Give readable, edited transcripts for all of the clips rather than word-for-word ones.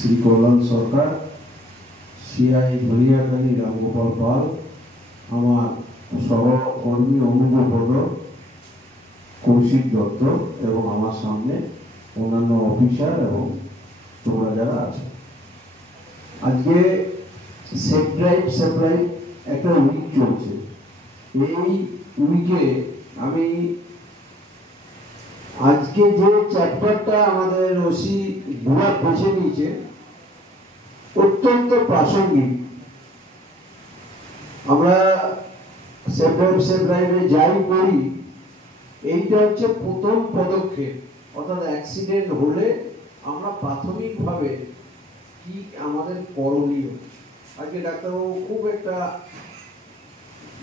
শ্রী কল্যাণ সরকার, CI ধরিয়াখালী Ramgopal পাল, আমার সহকর্মী অনুপপদ, কৌশিক দত্ত এবং আমার সামনে অন্যান্য অফিসার এবং তোমরা যারা আছে। আজকে সেফ ড্রাইভ একটা উইক চলছে। এই উইকে আমি আজকে যে চ্যাপ্টারটা আমাদের ওসি বুড়া বেছে নিয়েছে অত্যন্ত প্রাসঙ্গিক। আমরা সেফ ড্রাইভে যাই করি, এইটা হচ্ছে প্রথম পদক্ষেপ, অর্থাৎ অ্যাক্সিডেন্ট হলে আমরা প্রাথমিকভাবে কি আমাদের করণীয়। আজকে ডাক্তারবাবু খুব একটা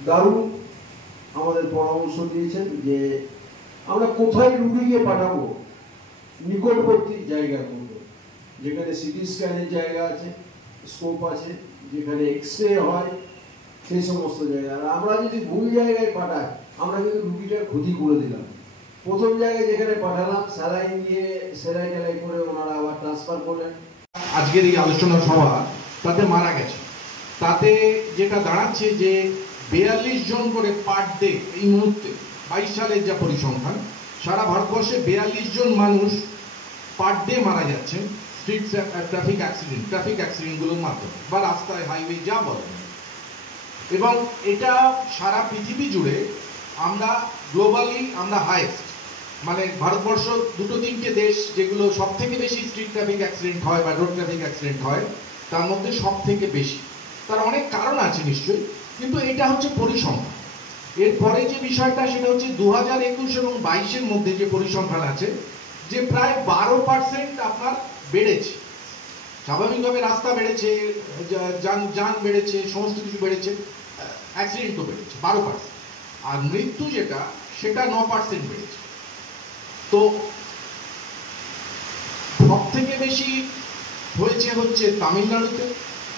দারুণ আমাদের পরামর্শ দিয়েছেন যে আমরা কোথায় রুগীকে পাঠাবো, নিকটবর্তী জায়গার মধ্যে যেখানে সিটি স্ক্যানের জায়গা আছে, স্কোপ আছে, যেখানে এক্সরে হয়, সেই সমস্ত জায়গা। আর আমরা যদি ভুল জায়গায় পাঠাই আমরা কিন্তু রুগীটার ক্ষতি করে দিলাম। প্রথম জায়গায় যেখানে পাঠালাম স্যালাইন দিয়ে সেলাই টেলাই করে ওনারা আবার ট্রান্সফার করলেন। আজকের এই আলোচনা সভা তাতে মারা গেছে, তাতে যেটা দাঁড়াচ্ছে যে 42 জন করে পার ডে এই মুহূর্তে 22 সালের যা পরিসংখ্যান, সারা ভারতবর্ষে 42 জন মানুষ পার ডে মারা যাচ্ছেন স্ট্রিট ট্রাফিক অ্যাক্সিডেন্টগুলোর মাধ্যমে বা রাস্তায় হাইওয়ে যা বলেন। এবং এটা সারা পৃথিবী জুড়ে আমরা গ্লোবালি আমরা হাইয়েস্ট, মানে ভারতবর্ষ দুটো তিনটে দেশ যেগুলো সব থেকে বেশি স্ট্রিট ট্রাফিক অ্যাক্সিডেন্ট হয় বা রোড ট্রাফিক অ্যাক্সিডেন্ট হয় তার মধ্যে সব থেকে বেশি। তার অনেক কারণ আছে নিশ্চয়ই, কিন্তু এটা হচ্ছে পরিসংখ্যান। এরপরে যে বিষয়টা সেটা হচ্ছে 2021 এবং 22-এর মধ্যে যে পরিসংখ্যান আছে যে প্রায় 12% আপনার বেড়েছে। স্বাভাবিকভাবে রাস্তা বেড়েছে, যান বেড়েছে, সমস্ত কিছু বেড়েছে, অ্যাক্সিডেন্টও বেড়েছে 12%। আর মৃত্যু যেটা সেটা 9% বেড়েছে। তো সব থেকে বেশি হয়েছে হচ্ছে তামিলনাড়ুতে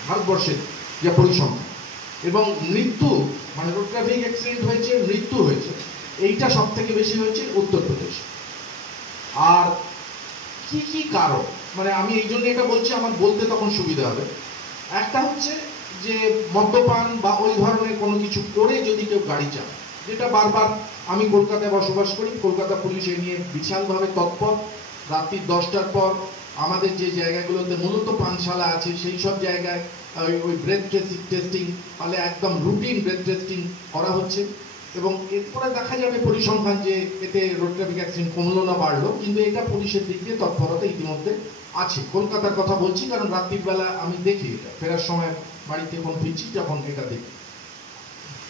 ভারতবর্ষের যে পরিসংখ্যান, এবং মৃত্যু মানে রোড ট্রাফিক অ্যাক্সিডেন্ট হয়েছে, মৃত্যু হয়েছে, এইটা সব থেকে বেশি হয়েছে উত্তরপ্রদেশ। আর কি কি কারণ, মানে আমি এই জন্য এটা বলছি, আমার বলতে তখন সুবিধা হবে। একটা হচ্ছে যে মদ্যপান বা ওই ধরনের কোনো কিছু করে যদি কেউ গাড়ি চালায়, যেটা বারবার, আমি কলকাতায় বসবাস করি, কলকাতা পুলিশ এ নিয়ে বিশালভাবে তৎপর। রাত্রি 10টার পর আমাদের যে জায়গাগুলোতে মূলত পানশালা আছে সেই সব জায়গায় ওই ব্রেথ টেস্টিং, ফলে একদম রুটিন ব্রেথ টেস্টিং করা হচ্ছে। এবং এরপরে দেখা যাবে পরিসংখ্যান যে এতে রোড ট্রাফিক অ্যাক্সিডেন্ট কমলো না বাড়লো, কিন্তু এটা পুলিশের দিক দিয়ে তৎপরতা ইতিমধ্যে আছে। কলকাতার কথা বলছি কারণ রাত্রির বেলা আমি দেখি, এটা ফেরার সময় বাড়িতে যখন ফিরছি তখন এটা দেখি।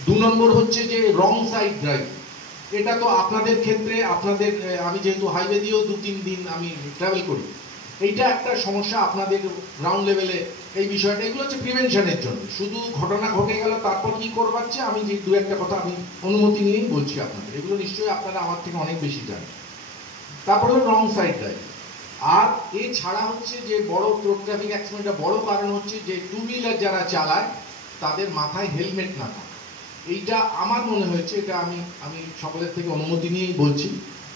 2 নম্বর হচ্ছে যে রং সাইড ড্রাইভ। এটা তো আপনাদের ক্ষেত্রে, আপনাদের, আমি যেহেতু হাইওয়ে দিয়েও 2-3 দিন আমি ট্রাভেল করি, এইটা একটা সমস্যা আপনাদের গ্রাউন্ড লেভেলে। এই বিষয়টা এগুলো হচ্ছে প্রিভেনশনের জন্য। শুধু ঘটনা ঘটে গেল তারপর কি করবাচ্ছে, আমি যে 2-1টা কথা আমি অনুমতি নিয়েই বলছি আপনাদের, এগুলো নিশ্চয়ই আপনারা আমার থেকে অনেক বেশি জানেন। তারপরে রং সাইড ড্রাইভ। আর এছাড়া হচ্ছে যে বড় রোড ট্রাফিক অ্যাক্সিডেন্টের বড় কারণ হচ্ছে যে 2 হুইলার যারা চালায় তাদের মাথায় হেলমেট না থাকে। এইটা আমার মনে হয়েছে, এটা আমি সকলের থেকে অনুমতি নিয়েই বলছি,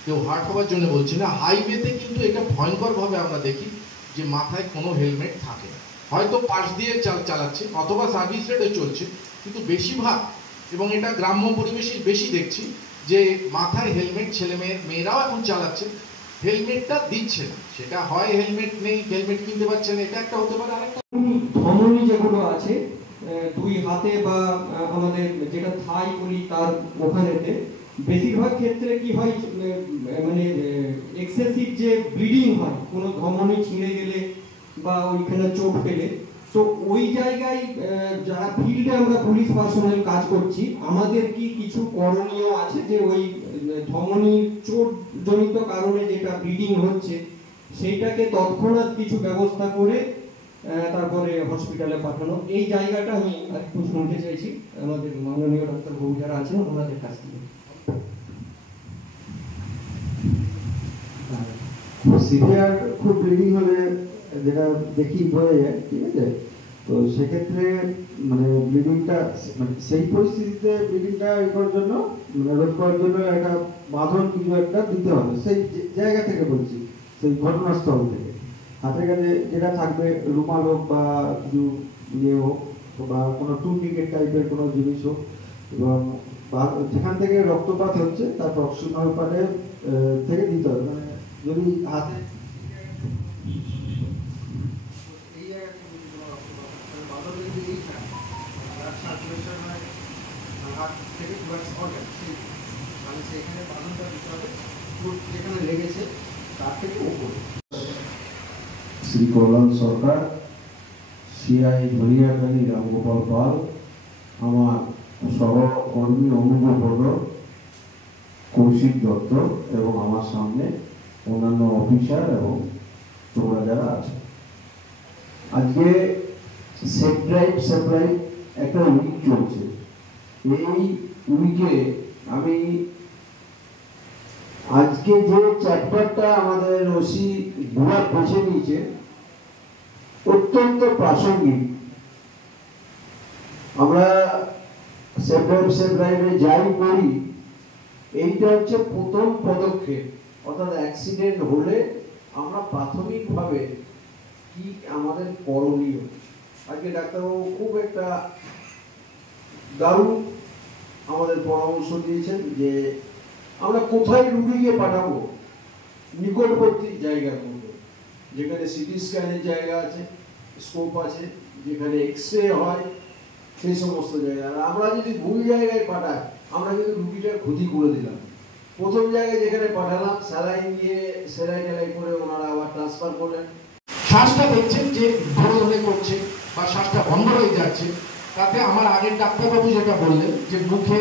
কেউ হার্ট হওয়ার জন্য বলছি না। হাইওয়েতে কিন্তু এটা ভয়ঙ্করভাবে আমরা দেখি যে মাথায় কোনো হেলমেট থাকে না, হয়তো পাশ দিয়ে চালাচ্ছে অথবা সার্ভিস রোডে চলছে, কিন্তু বেশিরভাগ, এবং এটা গ্রাম্য পরিবেশে বেশি দেখছি যে মাথায় হেলমেট, ছেলে মেয়েরাও এখন চালাচ্ছে, হেলমেটটা দিচ্ছে না। সেটা হয় হেলমেট নেই, হেলমেট কিনতে পারছে না, এটা একটা হতে পারে। আরেকটা ধমনী যেগুলো আছে 2 হাতে বা আমাদের যেটা থাই বলি তার ওখানেতে বেশিরভাগ ক্ষেত্রে কি হয়, মানে এক্সেসিভ যে ব্লিডিং হয় কোনো ধমনী ছিঁড়ে গেলে বা ওইখানে চোট পেলে, তো ওই জায়গায় যারা ফিল্ডে আমরা পুলিশ পার্সোনাল কাজ করছি, আমাদের কি কিছু করণীয় আছে যে ওই ধমনী চোট জনিত কারণে যেটা ব্লিডিং হচ্ছে সেইটাকে তৎক্ষণাৎ কিছু ব্যবস্থা করে তারপরে হসপিটালে পাঠানো। এই জায়গাটা আমি একটু শুনতে চাইছি আমাদের মাননীয় ডাক্তার বাবু যারা আছেন ওনাদের কাছ থেকে। সিভিয়ার খুব ব্লিডিং হলে যেটা দেখি বোঝা যায়, ঠিক আছে, তো সেক্ষেত্রে মানে ব্লিডিংটা, মানে সেই পরিস্থিতিতে ব্লিডিংটা করার জন্য, মানে রোধ করার জন্য একটা বাঁধন কিছু একটা দিতে হবে সেই জায়গা থেকে, বলছি সেই ঘটনাস্থল থেকে। হাতের কাছে যেটা থাকবে, রুমাল হোক বা কিছু ইয়ে হোক বা কোনো টুর্নিকেট টাইপের কোনো জিনিস হোক, এবং যেখান থেকে রক্তপাত হচ্ছে তার প্রক্সিমাল পার্টে থেকে দিতে হবে। মানে যদি হাতে এই জায়গা থেকে যদি কোনো রক্তপাত হয়, বাদল যদি এইখানে ব্লাড সার্কুলেশন হয় হাত থেকে টুয়ার্ডস অর্গান, মানে সেখানে বাঁধনটা দিতে হবে যেখানে লেগেছে তার থেকে উপরে। শ্রী কল্যাণ সরকার, সিআই ধরিয়াখালী রামগোপাল পাল, আমার সহকর্মী অনুপ বড়, কৌশিক দত্ত এবং আমার সামনে অন্যান্য অফিসার এবং তোমরা যারা আছে। আজকে সেফ ড্রাইভ সাপ্লাই একটা উইক চলছে। এই উইকে আমি আজকে যে চ্যাপ্টারটা আমাদের ওসি বুয়া বেছে নিয়েছে অত্যন্ত প্রাসঙ্গিক। আমরা সেফ ড্রাইভে যাই করি, এইটা হচ্ছে প্রথম পদক্ষেপ, অর্থাৎ অ্যাক্সিডেন্ট হলে আমরা প্রাথমিকভাবে কি আমাদের করণীয়। আজকে ডাক্তারবাবু খুব একটা দারুণ আমাদের পরামর্শ দিয়েছেন যে আমরা কোথায় রুগীকে পাঠাবো, নিকটবর্তী জায়গার মধ্যে যেখানে সিটি স্ক্যানের জায়গা আছে, স্কোপ আছে, যেখানে এক্সরে হয়, সেই সমস্ত জায়গা। আর আমরা যদি ভুল জায়গায় পাঠাই, আমরা কিন্তু রুগীটার ক্ষতি করে দিলাম। প্রথম জায়গায় যেখানে পাঠালাম স্যালাইন দিয়ে সেলাই করে ওনারা আবার ট্রান্সফার করলেন। শ্বাসটা দেখছেন যে ধরে ধরে করছে বা শ্বাসটা বন্ধ হয়ে যাচ্ছে, তাতে আমার আগের ডাক্তারবাবু যেটা বললেন যে মুখে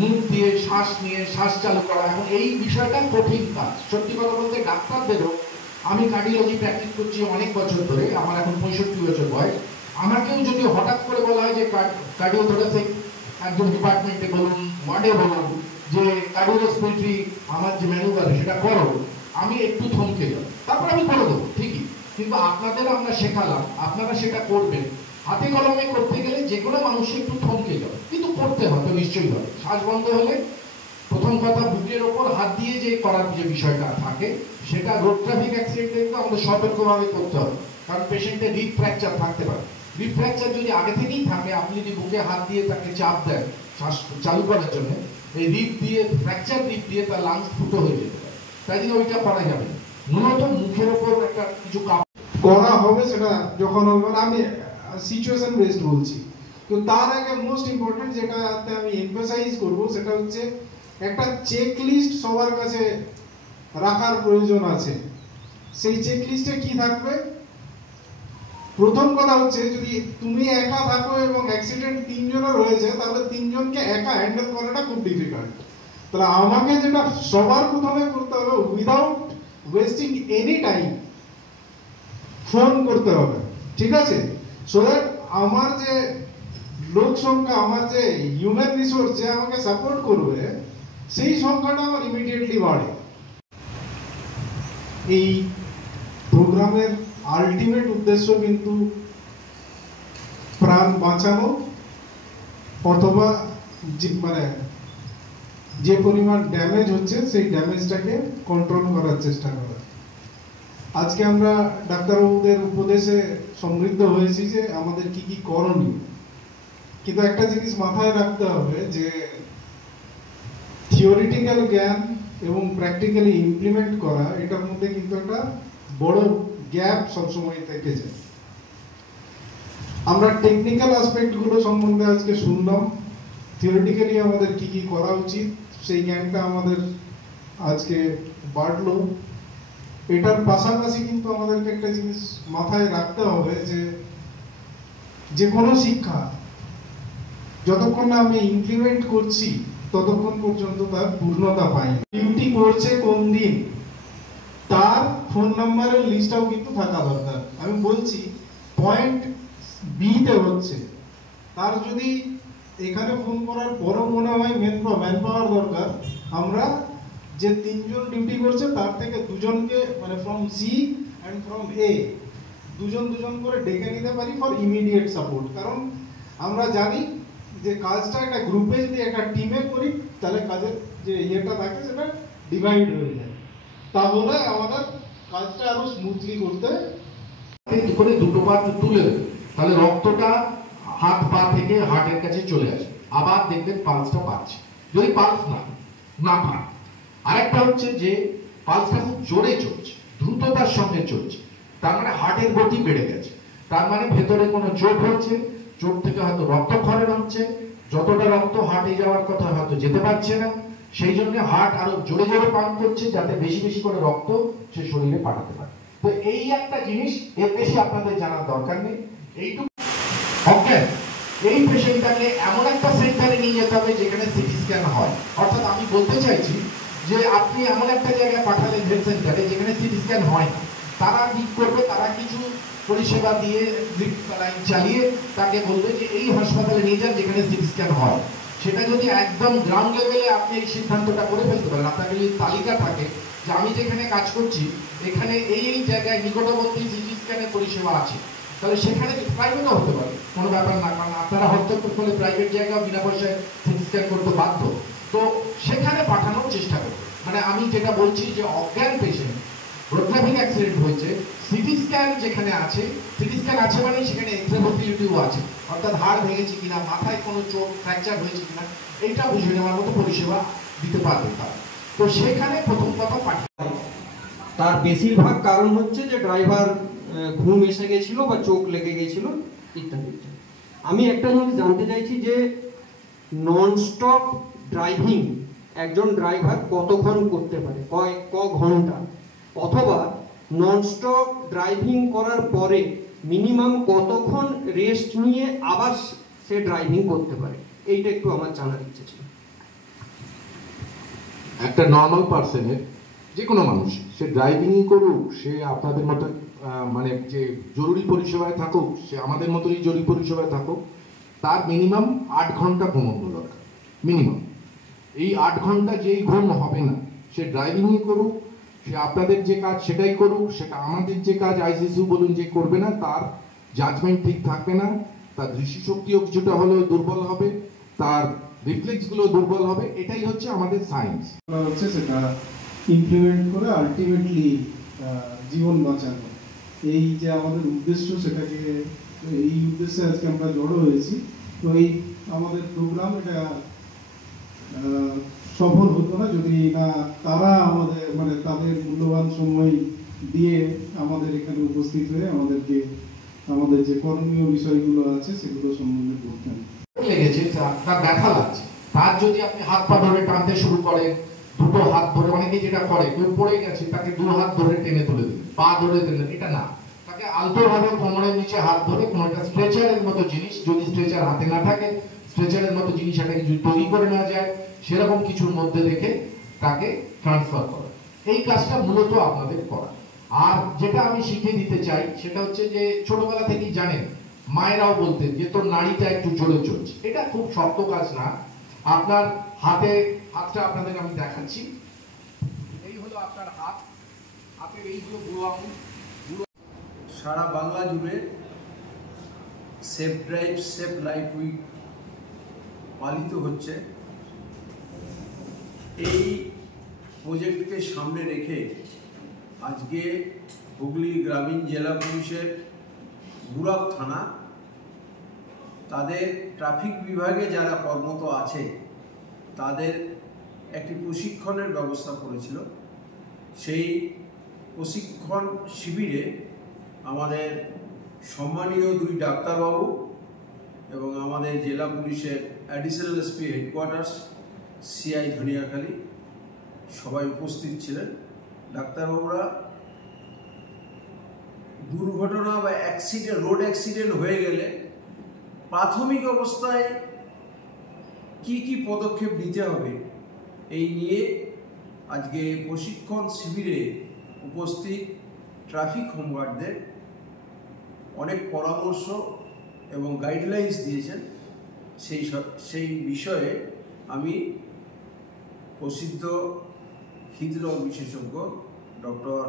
মুখ দিয়ে শ্বাস নিয়ে শ্বাস চালু করা, এখন এই বিষয়টা কঠিন কাজ। সত্যি কথা বলতে ডাক্তারদেরও, আমি কার্ডিওলজি প্র্যাকটিস করছি অনেক বছর ধরে, আমার এখন 65 বছর বয়স। আমাকেও যদি হঠাৎ করে বলা হয় যে কার্ডিওথোরাসিক একজন ডিপার্টমেন্টে বলুন, ওয়ার্ডে বলুন যে কার্ডিওরেসপিরেটরি আমার যে ম্যানুভার সেটা করো, আমি একটু থমকে যাব, তারপর আমি করে দেবো ঠিকই। কিন্তু আপনাদের আমরা শেখালাম, আপনারা সেটা করবেন। হাতে কলমে করতে গেলে যে কোনো মানুষ একটু থমকে যাবে, কিন্তু করতে হবে নিশ্চয়ই হবে। শ্বাস বন্ধ হলে প্রথম কথা বুকের ওপর হাত দিয়ে যে করার যে বিষয়টা থাকে, সেটা রোড ট্রাফিক অ্যাক্সিডেন্টে কিন্তু আমাদের সতর্কভাবে করতে হবে, কারণ পেশেন্টের রিব ফ্র্যাকচার থাকতে পারে। রিব ফ্র্যাকচার যদি আগে থেকেই থাকে, আপনি যদি বুকে হাত দিয়ে তাকে চাপ দেন শ্বাস চালু করার জন্য, এই রিব দিয়ে ফ্র্যাকচার রিব দিয়ে তার লাংস ফুটো হয়ে যেতে পারে। তাই জন্য ওইটা করা যাবে না। মূলত মুখের ওপর একটা কিছু করা হবে, সেটা যখন হবে। আমি সিচুয়েশন বেসড বলছি। তো তার আগে মোস্ট ইম্পর্টেন্ট যেটাতে আমি এমফাসাইজ করব সেটা হচ্ছে একটা চেক লিস্ট সবার কাছে রাখার প্রয়োজন আছে। সেই চেক লিস্টে কি থাকবে? প্রথম কথা হচ্ছে, যদি তুমি একা থাকো এবং অ্যাক্সিডেন্ট 3 জনের হয়েছে, তাহলে 3 জনকে একা হ্যান্ডেল করাটা খুব ডিফিকাল্ট। তাহলে আমাকে যেটা সবার প্রথমে করতে হবে, without wasting any time phone করতে হবে, ঠিক আছে? সো দ্যাট আমার যে লোক সংখ্যা, আমার যে হিউম্যান রিসোর্স যে আমাকে সাপোর্ট করবে, সেই সংখ্যাটা আমার ইমিডিয়েটলি বাড়ে। এই প্রোগ্রামের আলটিমেট উদ্দেশ্য কিন্তু প্রাণ বাঁচানো, অথবা মানে যে পরিমাণ ড্যামেজ হচ্ছে সেই ড্যামেজটাকে কন্ট্রোল করার চেষ্টা করা। আজকে আমরা ডাক্তারবাবুদের উপদেশে সমৃদ্ধ হয়েছি যে আমাদের কি কি করণীয়, কিন্তু একটা জিনিস মাথায় রাখতে হবে যে থিওরিটিক্যাল জ্ঞান এবং প্র্যাকটিক্যালি ইমপ্লিমেন্ট করা, এটার মধ্যে কিন্তু একটা বড় গ্যাপ সবসময় থেকে যায়। আমরা টেকনিক্যাল অ্যাসপেক্ট গুলো সম্বন্ধে আজকে শুনলাম, থিওরিটিক্যালি আমাদের কি কি করা উচিত সেই জ্ঞানটা আমাদের আজকে বাড়লো। এটার পাশাপাশি কিন্তু আমাদেরকে একটা জিনিস মাথায় রাখতে হবে যে কোনো শিক্ষা যতক্ষণ না আমি ইমপ্লিমেন্ট করছি ততক্ষণ পর্যন্ত তার পূর্ণতা পাই। ডিউটি করছে কোন দিন তার ফোন নাম্বারের লিস্টটাও কিন্তু থাকা দরকার। আমি বলছি পয়েন্ট বি তে হচ্ছে, তার যদি এখানে ফোন করার পরও মনে হয় ম্যান পাওয়ার দরকার, আমরা যে 3 জন ডিউটি করছে তার থেকে 2 জনকে, মানে from C and from A, 2 জন করে ডেকে নিতে পারি ফর ইমিডিয়েট সাপোর্ট। কারণ আমরা জানি যে কাজটা একটা গ্রুপে যদি একটা টিমে করি, তাহলে কাজের যে ইয়েটা থাকে সেটা ডিভাইড হয়ে যায়, তাহলে আমাদের কাজটা আরো স্মুথলি করতে করে দুটো পা তুলে দেবে, তাহলে রক্তটা হাত পা থেকে হার্টের কাছে চলে আসে, আবার দেখবেন পালসটা পাচ্ছে। যদি পালস না পায়, আরেকটা হচ্ছে যে পালসটা খুব জোরে চলছে, দ্রুততার সঙ্গে চলছে, তার মানে হার্টের গতি বেড়ে গেছে, তার মানে ভেতরে কোনো চোট হচ্ছে, চোট থেকে হয়তো রক্তক্ষরণ হচ্ছে, যতটা রক্ত হার্টে যাওয়ার কথা হয়তো যেতে পারছে না, সেই জন্য হার্ট আরো জোরে জোরে পাম্প করছে যাতে বেশি বেশি করে রক্ত সে শরীরে পাঠাতে পারে। তো এই একটা জিনিস, এর বেশি আপনাদের জানার দরকার নেই। এইটুকু অজ্ঞান এই পেশেন্টটাকে এমন একটা সেন্টারে নিয়ে যেতে হবে যেখানে সিটি স্ক্যান হয়। অর্থাৎ আমি বলতে চাইছি যে আপনি এমন একটা জায়গায় পাঠালেন হেলথ সেন্টারে যেখানে সিটি স্ক্যান হয় না, তারা কি করবে, তারা কিছু পরিষেবা দিয়ে লাইন চালিয়ে তাকে বলবে যে এই হাসপাতালে নিয়ে যান যেখানে সিটি স্ক্যান হয়। সেটা যদি একদম গ্রাউন্ড লেভেলে আপনি এই সিদ্ধান্তটা করে ফেলতে পারেন, আপনার যদি তালিকা থাকে যে আমি যেখানে কাজ করছি এখানে এই জায়গায় নিকটবর্তী সিটি স্ক্যানের পরিষেবা আছে, তাহলে সেখানে প্রাইভেটও হতে পারে, কোনো ব্যাপার না, কারণ আপনারা হস্তক্ষেপ করলে প্রাইভেট জায়গাও বিনা পয়সায় সিটি স্ক্যান করতে বাধ্য। তো সেখানে পাঠানোর চেষ্টা করবে। মানে আমি যেটা বলছি যে অজ্ঞান পেশেন্ট, রোড ট্রাফিক অ্যাক্সিডেন্ট হয়েছে, সিটি স্ক্যান যেখানে আছে, সিটি স্ক্যান আছে মানে সেখানে এক্সরে ফেসিলিটিও আছে, অর্থাৎ হাড় ভেঙেছে কিনা, মাথায় কোনো চোট ফ্র্যাকচার হয়েছে কিনা এইটা বুঝে নেওয়ার মতো পরিষেবা দিতে পারবে তারা। তো সেখানে প্রথম কথা পাঠিয়ে, তার বেশিরভাগ কারণ হচ্ছে যে ড্রাইভার ঘুম এসে গেছিল বা চোখ লেগে গেছিল ইত্যাদি। আমি একটা জিনিস জানতে চাইছি যে ননস্টপ ড্রাইভিং একজন ড্রাইভার কতক্ষণ করতে পারে, ক ঘন্টা, অথবা ননস্টপ ড্রাইভিং করার পরে মিনিমাম কতক্ষণ রেস্ট নিয়ে আবার সে ড্রাইভিং করতে পারে, এইটা একটু আমার জানার ইচ্ছে ছিল। একটা নর্মাল পার্সনের, যে কোনো মানুষ, সে ড্রাইভিংই করুক, সে আপনাদের মতো মানে যে জরুরি পরিষেবায় থাকুক, সে আমাদের মতোই জরুরি পরিষেবায় থাকুক, তার মিনিমাম 8 ঘন্টা ঘুমানো দরকার, মিনিমাম। এই 8 ঘন্টা যেই ঘুম হবে না, সে ড্রাইভিংই করুক, সে আপনাদের যে কাজ সেটাই করুক, সেটা আমাদের যে কাজ আইসিসিউ বলুন যে করবে না, তার জাজমেন্ট ঠিক থাকবে না, তার দৃষ্টিশক্তিও কিছুটা হলেও দুর্বল হবে, তার রিফ্লেক্সগুলো দুর্বল হবে। এটাই হচ্ছে আমাদের সায়েন্স। হচ্ছে সেটা ইমপ্লিমেন্ট করে আলটিমেটলি জীবন বাঁচানো, এই যে আমাদের উদ্দেশ্য, সেটাকে এই উদ্দেশ্যে আজকে আমরা জড়ো হয়েছি। তো এই আমাদের প্রোগ্রাম এটা সফল হতো না যদি না তারা আমাদের মানে তাদের মূল্যবান সময় দিয়ে আমাদের এখানে উপস্থিত হয়ে আমাদেরকে আমাদের যে করণীয় বিষয়গুলো আছে সেগুলো সম্বন্ধে বলতেন। লেগেছে, তার ব্যথা লাগছে, তার যদি আপনি হাত পা ধরে টানতে শুরু করেন, দুটো হাত ধরে, অনেকে যেটা করে কেউ পড়ে গেছে তাকে 2 হাত ধরে টেনে তুলে দিলেন, পা ধরে দিলেন, এটা না, তাকে আলতোভাবে কোমরের নিচে হাত ধরে কোনো একটা স্ট্রেচারের মতো জিনিস, যদি স্ট্রেচার হাতে না থাকে স্ট্রেচারের মতো জিনিস এটাকে যদি তৈরি করে নেওয়া যায় সেরকম কিছুর মধ্যে রেখে তাকে ট্রান্সফার করা, এই কাজটা মূলত আপনাদের করা। আর যেটা আমি শিখিয়ে দিতে চাই সেটা হচ্ছে যে ছোটবেলা থেকেই জানেন, মায়েরাও বলতেন যে তোর নাড়িটা একটু জোরে চলছে, এটা খুব শক্ত কাজ না। আপনার হাতটা আপনাদের আমি দেখাচ্ছি, এই হলো আপনার হাত, হাতের এইগুলো বুড়ো আঙুল। সারা বাংলা জুড়ে safe drive safe life week পালিত হচ্ছে। এই প্রজেক্টকে সামনে রেখে আজকে হুগলি গ্রামীণ জেলা পুলিশের বুড়াব থানা তাদের ট্রাফিক বিভাগে যারা কর্মরত আছে তাদের একটি প্রশিক্ষণের ব্যবস্থা করেছিল। সেই প্রশিক্ষণ শিবিরে আমাদের সম্মানীয় 2 ডাক্তারবাবু এবং আমাদের জেলা পুলিশের additional SP headquarters CI Dhaniakhali সবাই উপস্থিত ছিলেন। ডাক্তারবাবুরা দুর্ঘটনা বা অ্যাক্সিডেন্ট, রোড অ্যাক্সিডেন্ট হয়ে গেলে প্রাথমিক অবস্থায় কি কি পদক্ষেপ নিতে হবে এই নিয়ে আজকে প্রশিক্ষণ শিবিরে উপস্থিত ট্রাফিক হোমগার্ডদের অনেক পরামর্শ এবং গাইডলাইন্স দিয়েছেন। সেই বিষয়ে আমি প্রসিদ্ধ হৃদরোগ বিশেষজ্ঞ ডক্টর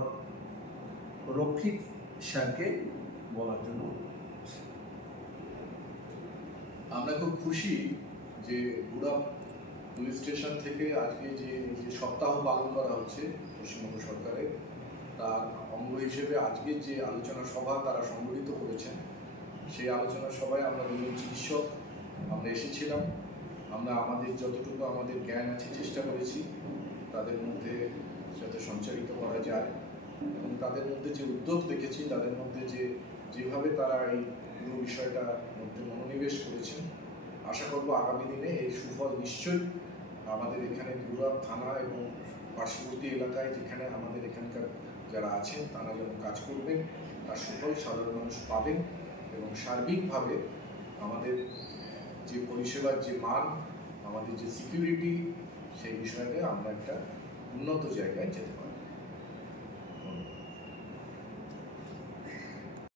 রক্ষিত স্যারকে বলার জন্য। আমরা খুব খুশি যে বুড়াব পুলিশ স্টেশন থেকে আজকে যে সপ্তাহ পালন করা হচ্ছে পশ্চিমবঙ্গ সরকারের, তার অঙ্গ হিসেবে আজকের যে আলোচনা সভা তারা সংগঠিত করেছেন, সেই আলোচনা সভায় আমরা দুজন চিকিৎসক আমরা এসেছিলাম। আমরা আমাদের যতটুকু আমাদের জ্ঞান আছে চেষ্টা করেছি তাদের মধ্যে যাতে সঞ্চারিত করা যায়, এবং তাদের মধ্যে যে উদ্যোগ দেখেছি, তাদের মধ্যে যেভাবে তারা এই পুরো বিষয়টার মধ্যে মনোনিবেশ করেছেন, আশা করব আগামী দিনে এই সুফল নিশ্চয়ই আমাদের এখানে গুড়াপ থানা এবং পার্শ্ববর্তী এলাকায় যেখানে আমাদের এখানকার যারা আছেন তারা যেন কাজ করবেন, তার সুফল সাধারণ মানুষ পাবেন, এবং সার্বিকভাবে আমাদের যে পরিষেবার যে মান, আমাদের যে সিকিউরিটি, সেই বিষয়টা আমরা একটা উন্নত জায়গায় যেতে পারি।